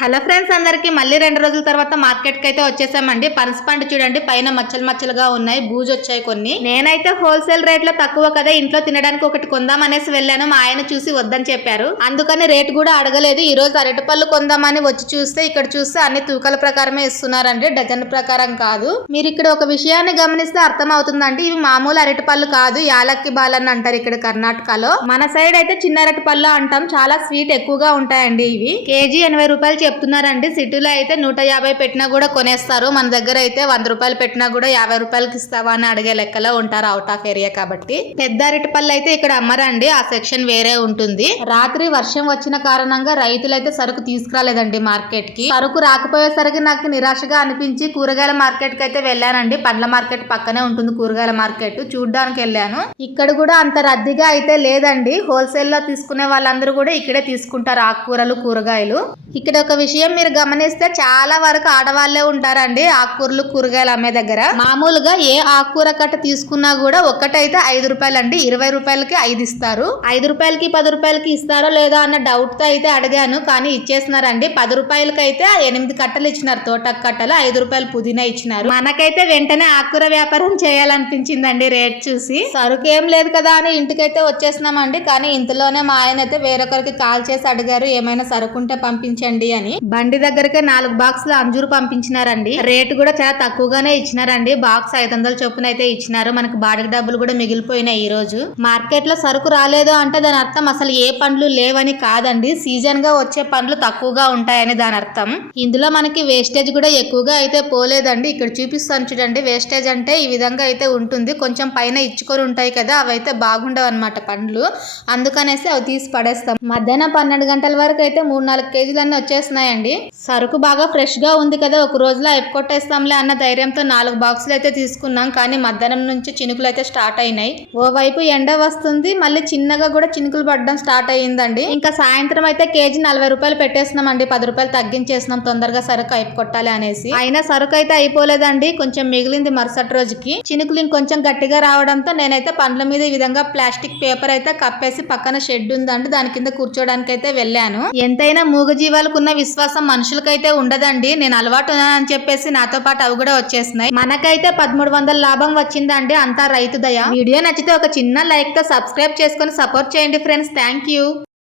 Hello friends అందరికి మళ్ళీ రెండు రోజుల తర్వాత మార్కెట్కి అయితే వచ్చేసామండి. పనస పండు చూడండి పైన మచ్చలు మచ్చలుగా ఉన్నాయి బూజు వచ్చాయి కొన్ని. నేనైతే హోల్సేల్ రేట్లో తక్కువ కదా ఇంట్లో తినడానికి ఒకటి కొందాం అనేసి వెళ్ళాను మా ఆయన చూసి వద్దని చెప్పారు. అందుకని రేట్ కూడా అడగలేదు ఈ రోజు అరటిపళ్ళు కొందామని వచ్చి చూస్తే ఇక్కడ చూస్తే అన్ని తూకాల ప్రకారమే ఇస్తున్నారండి డజన్ ప్రకారం కాదు. మీరు ఇక్కడ ఒక విషయాన్ని గమనిస్తే అర్థం అవుతుందండి ఇవి మామూలు అరటిపళ్ళు కాదు యాలక్కి బాలని అంటారు ఇక్కడ కర్ణాటకలో. మన సైడ్ అయితే చిన్న అరటిపళ్ళు అంటాం చాలా స్వీట్ ఎక్కువగా ఉంటాయండి ఇవి. కేజీ ఎనభై రూపాయలు చెప్తున్నారండి సిటీలో అయితే నూట యాభై పెట్టినా కూడా కొనేస్తారు. మన దగ్గర అయితే వంద రూపాయలు పెట్టినా కూడా యాభై రూపాయలకి ఇస్తావా అని అడిగే లెక్కలో ఉంటారు అవుట్ ఆఫ్ ఏరియా కాబట్టి. పెద్ద అరటిపల్లి అయితే ఇక్కడ అమ్మరండి. ఆ సెక్షన్ వేరే ఉంటుంది. రాత్రి వర్షం వచ్చిన కారణంగా రైతులు అయితే సరుకు తీసుకురాలేదండి మార్కెట్కి సరుకు రాకపోయేసరికి నాకు నిరాశగా అనిపించి కూరగాయల మార్కెట్కి అయితే వెళ్ళానండి. పండ్ల మార్కెట్ పక్కనే ఉంటుంది కూరగాయల మార్కెట్. చూడ్డానికి వెళ్ళాను. ఇక్కడ కూడా అంత రద్దీగా అయితే లేదండి. హోల్సేల్లో తీసుకునే వాళ్ళందరూ కూడా ఇక్కడే తీసుకుంటారు ఆకుకూరలు కూరగాయలు. ఇక్కడ ఒక విషయం మీరు గమనిస్తే చాలా వరకు ఆడవాళ్ళే ఉంటారండి. ఆకుకూరలు కూరగాయలు అమ్మే దగ్గర. మామూలుగా ఏ ఆకుకూర కట్ట తీసుకున్నా కూడా ఒక్కటైతే ఐదు రూపాయలు అండి ఇరవై రూపాయలకి ఐదు ఇస్తారు. ఐదు రూపాయలకి పది రూపాయలకి ఇస్తారో లేదో అన్న డౌట్తో అయితే అడిగాను. కానీ ఇచ్చేసినారండి. పది రూపాయలకి అయితే ఎనిమిది కట్టలు ఇచ్చినారు. తోటకు కట్టలు ఐదు రూపాయలు పుదీనా ఇచ్చినారు. మనకైతే వెంటనే ఆకుకూర వ్యాపారం చేయాలనిపించిందండి రేట్ చూసి. సరుకు ఏం లేదు కదా అని ఇంటికైతే వచ్చేసినామండి. కానీ ఇంతలోనే మా ఆయన అయితే వేరొకరికి కాల్ చేసి అడిగారు ఏమైనా సరుకుంటే పంపించండి అని. బండి దగ్గరకే నాలుగు బాక్సులు అంజూరు పంపించినారండి. రేటు కూడా చాలా తక్కువగానే ఇచ్చినారండి. బాక్స్ ఐదు వందల చొప్పున అయితే ఇచ్చినారు. మనకి బాడిగ డబ్బులు కూడా మిగిలిపోయినాయి ఈ రోజు. మార్కెట్లో సరుకు రాలేదు అంటే దాని అర్థం అసలు ఏ పండ్లు లేవని కాదండి. సీజన్గా వచ్చే పండ్లు తక్కువగా ఉంటాయని దాని అర్థం. ఇందులో మనకి వేస్టేజ్ కూడా ఎక్కువగా అయితే పోలేదండి. ఇక్కడ చూపిస్తాను చూడండి. వేస్టేజ్ అంటే ఈ విధంగా అయితే ఉంటుంది. కొంచెం పైన ఇచ్చుకొని ఉంటాయి కదా అవి అయితే బాగుండవు అనమాట పండ్లు. అందుకనేసి అవి తీసి పడేస్తాం. మధ్యాహ్నం పన్నెండు గంటల వరకు అయితే మూడు నాలుగు కేజీలన్నీ వచ్చేస్తున్నాయి. వస్తున్నాయండి. సరుకు బాగా ఫ్రెష్గా ఉంది కదా ఒక రోజులో అయిపోకొట్టేస్తాంలే అన్న ధైర్యంతో నాలుగు బాక్సులు అయితే తీసుకున్నాం. కానీ మధ్యాహ్నం నుంచి చినుకులు అయితే స్టార్ట్ అయినాయి. ఓవైపు ఎండ వస్తుంది మళ్ళీ చిన్నగా కూడా చినుకులు పడడం స్టార్ట్ అయ్యిందండి. ఇంకా సాయంత్రం అయితే కేజీ నలభై రూపాయలు పెట్టేస్తున్నాం అండి పది రూపాయలు తగ్గించేస్తున్నాం తొందరగా సరుకు అయిపోకొట్టాలి అనేసి. అయినా సరుకు అయితే అయిపోలేదండి కొంచెం మిగిలింది మరుసటి రోజుకి. చినుకులు ఇంకొంచెం గట్టిగా రావడంతో నేనైతే పండ్ల మీద ఈ విధంగా ప్లాస్టిక్ పేపర్ అయితే కప్పేసి పక్కన షెడ్ ఉందండి దాని కింద కూర్చోడానికి అయితే వెళ్ళాను. ఎంతైనా మూగజీవాలకు ఉన్న విశ్వాసం మనుషులకైతే ఉండదండి. నేను అలవాటు ఉన్నానని చెప్పేసి నాతో పాటు అవి కూడా వచ్చేసినాయి మనకైతే పదమూడు వందల లాభం వచ్చిందండి. అంతా రైతు దయ. వీడియో నచ్చితే ఒక చిన్న లైక్తో సబ్స్క్రైబ్ చేసుకొని సపోర్ట్ చేయండి ఫ్రెండ్స్. Thank you.